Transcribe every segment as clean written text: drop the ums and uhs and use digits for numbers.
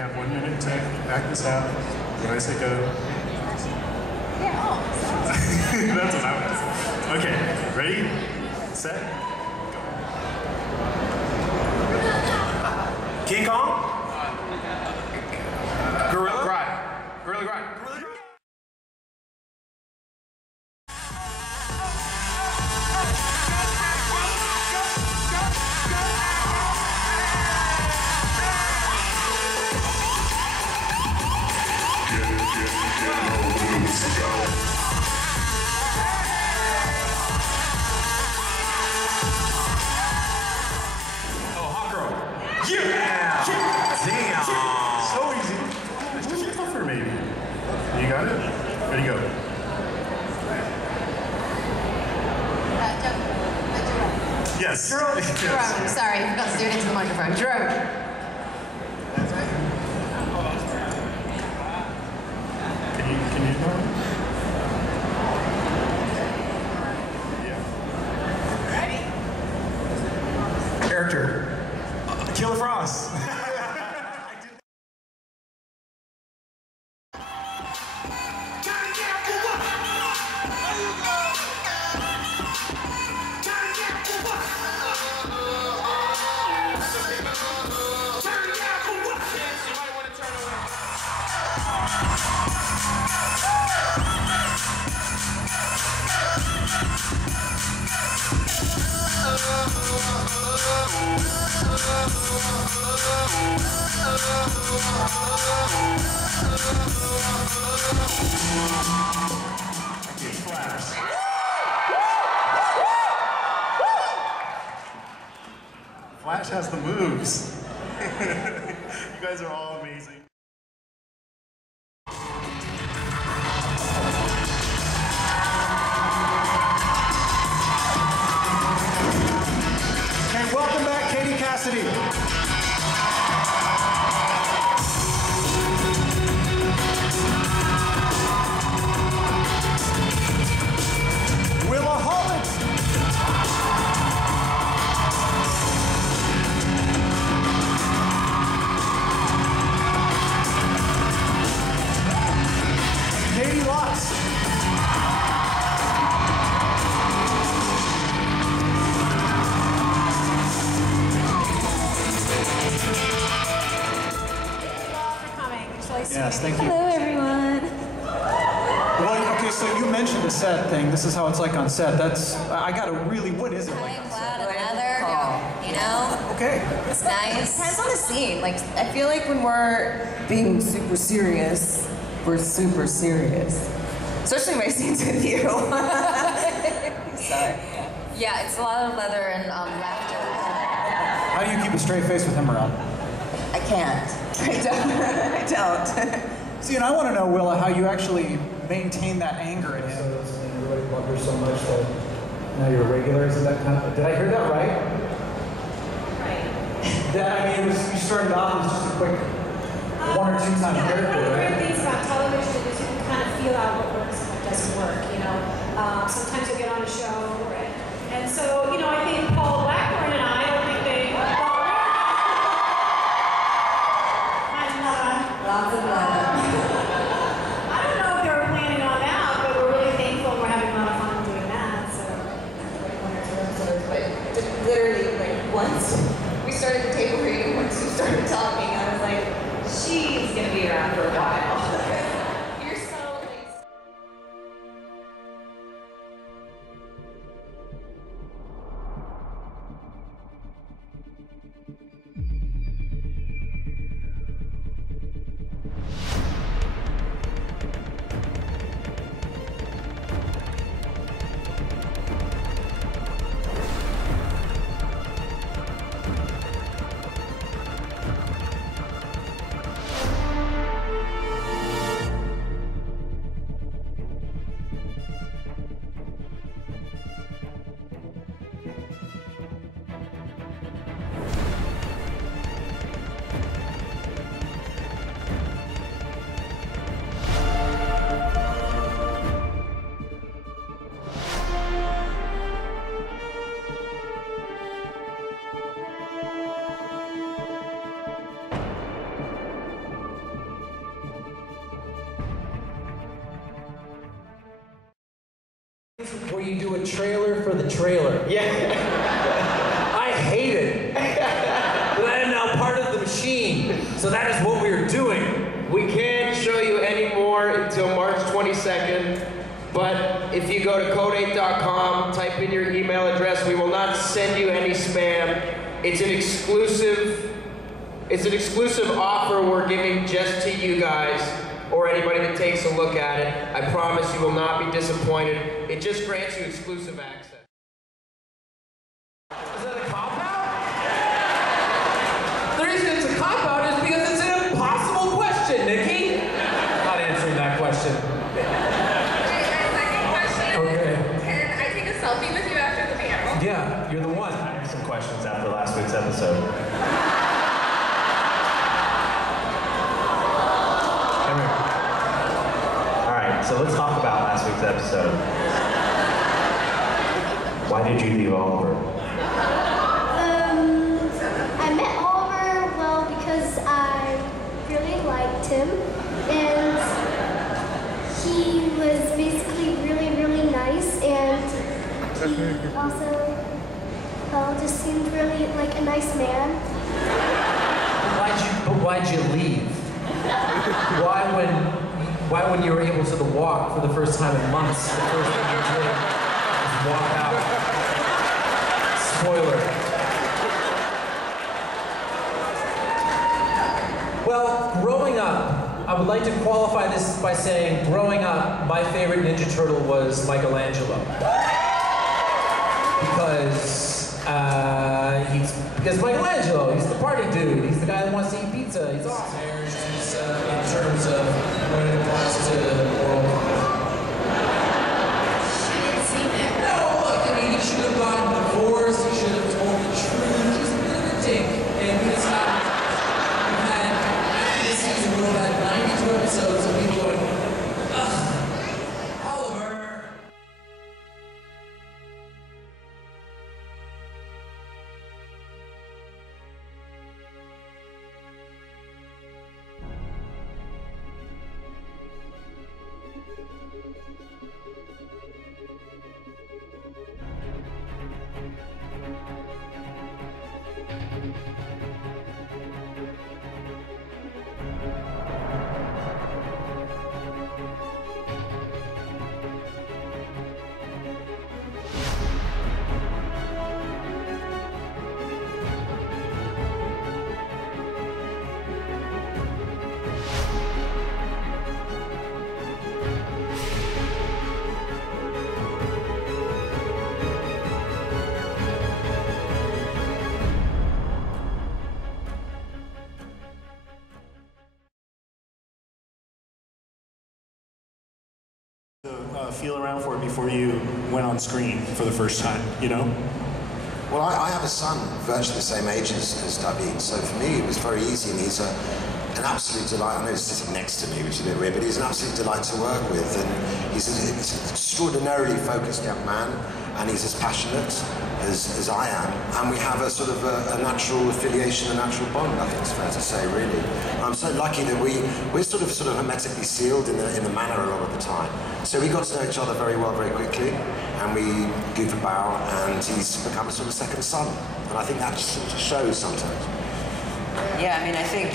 have 1 minute to act this out. When I say go. Yeah, oh. That's what I was. Okay, ready, set, go. King Kong? Gorilla Grind. Gorilla Grind. Yeah! Damn! So easy. It's just tougher, maybe. You got it? Ready, go. Yes. Jerome. Yes. Jerome. Sorry, I forgot to do it into the microphone. Jerome. Can you know? Yeah. Character. Killer Frost. Flash has the moves. You guys are all amazing. Okay, welcome back, Katie Cassidy. Willa Howlin. Katie Lotz. Yes, thank you. Hello, everyone. Well, okay, so you mentioned the set thing. This is how it's like on set. I gotta really, what is it like on set? Cloud and leather, you know? Okay. It's nice. Depends on the scene. Like, I feel like when we're being super serious, we're super serious. Especially my scenes with you. Sorry. Yeah, it's a lot of leather and laughter. How do you keep a straight face with him around? I can't. I don't. See, and I want to know, Willa, how you actually maintain that anger in him. So everybody loved her so much that now you're regulars and that kind of. Did I hear that right? Right. That I mean, you started off as just a quick 1 or 2 time character, One of the right? great things about television is you can kind of feel out what works and what doesn't work, you know. Sometimes you'll get on a show, and so, you know, I think Paul Blackburn and I don't think they... Lots of leather. I don't know if they were planning on that, but we're really thankful we're having a lot of fun doing that, so... One or 2 episodes, but literally, like, once we started the table reading, once you started talking, I was like, she's gonna be around for a while. You're so nice. you do a trailer for the trailer. Yeah. I hate it. But I am now part of the machine, so that is what we are doing. We can't show you any more until March 22nd, but if you go to code8.com, type in your email address, we will not send you any spam. It's an exclusive offer we're giving just to you guys or anybody that takes a look at it. I promise you will not be disappointed. It just grants you exclusive access. Is that a cop-out? The reason it's a cop-out is because it's an impossible question, Nikki. Not answering that question. Okay. Can I take a selfie with you after the panel? Yeah, you're the one. I have some questions after last week's episode. Come here. All right, so let's talk about last week's episode. Why did you leave Oliver? I met Oliver, well, because I really liked him, and he was basically really, really nice, and he also just seemed really like a nice man. Why'd you leave? Why when you were able to walk for the first time in months, the first thing you did was walk out? Spoiler. Well, growing up, I would like to qualify this by saying, growing up, my favorite Ninja Turtle was Michelangelo. Because Michelangelo, he's the party dude. He's the guy that wants to eat pizza. He's awesome. In terms of when it applies to the world. No, look, I mean, he should have gotten divorced. He should have told the truth. He's a bit of a dick. And we decided we've had, after this season, we'll have 92 episodes of people going, ugh, Oliver. Feel around for it before you went on screen for the first time, you know? Well, I have a son virtually the same age as David, so for me it was very easy, and he's an absolute delight. I know he's sitting next to me, which is a bit weird, but he's an absolute delight to work with, and he's an extraordinarily focused young man, and he's as passionate as I am, and we have a sort of a natural affiliation, a natural bond, I think it's fair to say, really. I'm so lucky that we're sort of hermetically sealed in the manor a lot of the time. So we got to know each other very well, very quickly, and we goof about, and he's become a sort of second son, and I think that just sort of shows sometimes. Yeah, I mean, I think...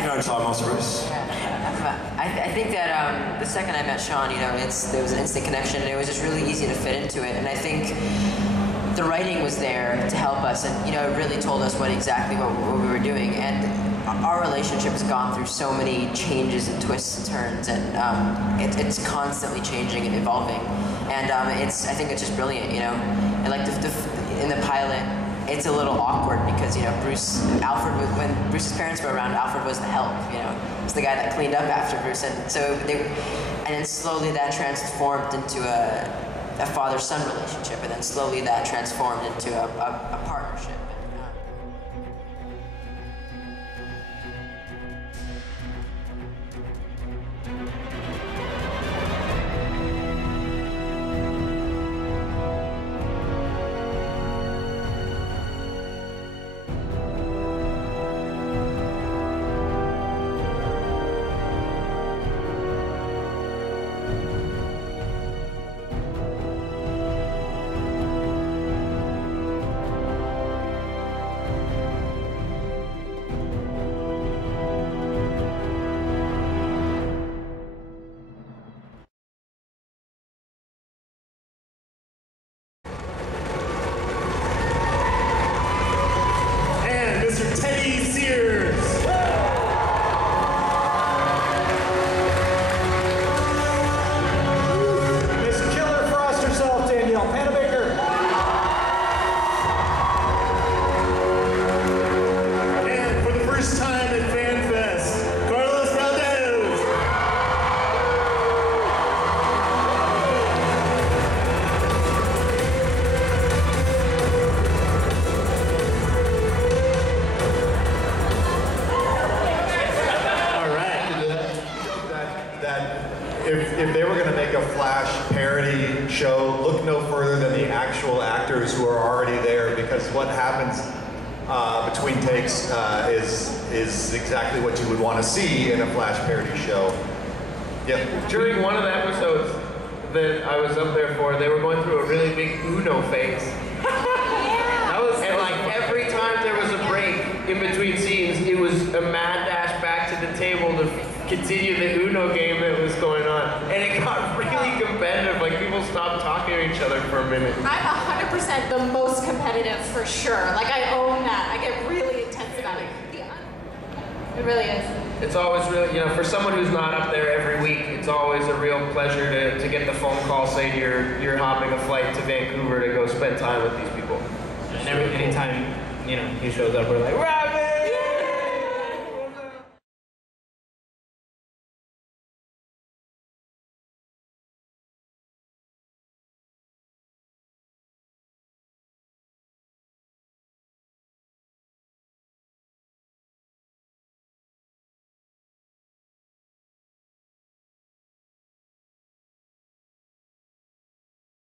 You know, time, Master Bruce. I think that the second I met Sean, you know, there was an instant connection, and it was just really easy to fit into it. And I think the writing was there to help us, and you know, it really told us what we were doing. And our relationship has gone through so many changes and twists and turns, and it's constantly changing and evolving. And I think it's just brilliant, you know. And like in the pilot, it's a little awkward because, you know, when Bruce's parents were around, Alfred was the help, you know. He's the guy that cleaned up after Bruce, and then slowly that transformed into a father-son relationship, and then slowly that transformed into a partnership. a Flash parody show, look no further than the actual actors who are already there, because what happens between takes is exactly what you would want to see in a Flash parody show. Yeah. During one of the episodes that I was up there for, they were going through a really big Uno phase. And like every time there was a break in between scenes, it was a mad dash back to the table to continue the Uno game that was going on. And it got really competitive, like people stopped talking to each other for a minute. I'm 100% the most competitive for sure. Like I own that. I get really intense about it. It really is. It's always really, for someone who's not up there every week, it's always a real pleasure to get the phone call saying you're hopping a flight to Vancouver to go spend time with these people. And anytime, he shows up, we're like, rah!